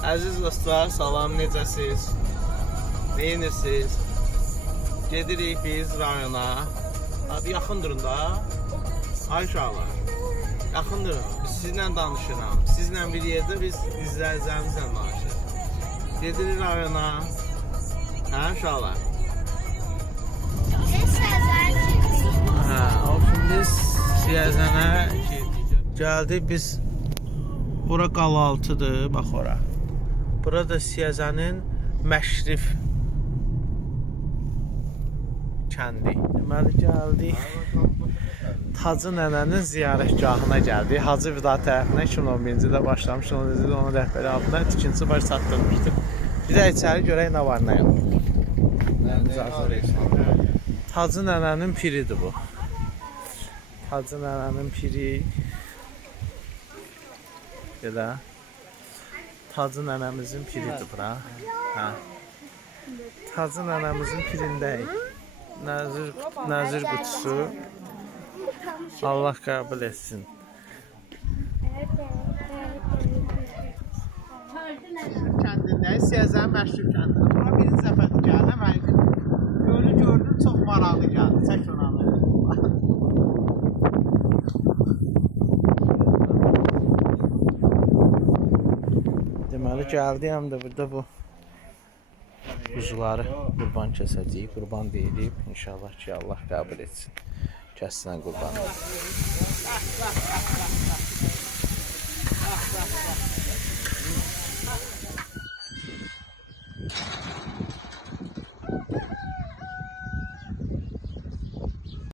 Əziz dostlar, salam, necəsiz? Neyinirsiniz? Gedirik biz rayona. Hadi yaxın durun da. Ay uşaqlar, yaxın durun. Biz sizlə danışıram. Sizlə bir yerdə biz izləyicilərimizlə danışırıq. Gedirik rayona. Hə uşaqlar? Hə, o şimdi Siyəzənə gəldik biz. Bura Qalaltıdır, bax ora. Burada Siyəzənin Məşrif kəndi. Deməli gəldik. Hacı nənənin ziyarətgahına gəldik. Hacı Vida tərəfindən 2011-ci ildə başlamış, 2011-ci ildə onun rəhbəri adına tikinti baş çatdırmışdıq. Bir də içəri görək nə var, nə yox. Hacı nənənin piridir bu. Hacı nənənin piri. Belə. Hacı nənəmizin piridir bura. Hə. Hacı nənəmizin pirindəyik. Nəzir qutusu. Allah qəbul etsin. Kəndindəyiz. Siyəzənin məşhur kəndində. Bura birinci dəfədir gəldim. Mən gördüm, çox maraqlı gəldi. Çək oranı. Deməli gəldi, həm də burada bu quzuları qurban kəsəcəyik, qurban deyilib. İnşallah ki, Allah qəbul etsin. Kəsilən qurban.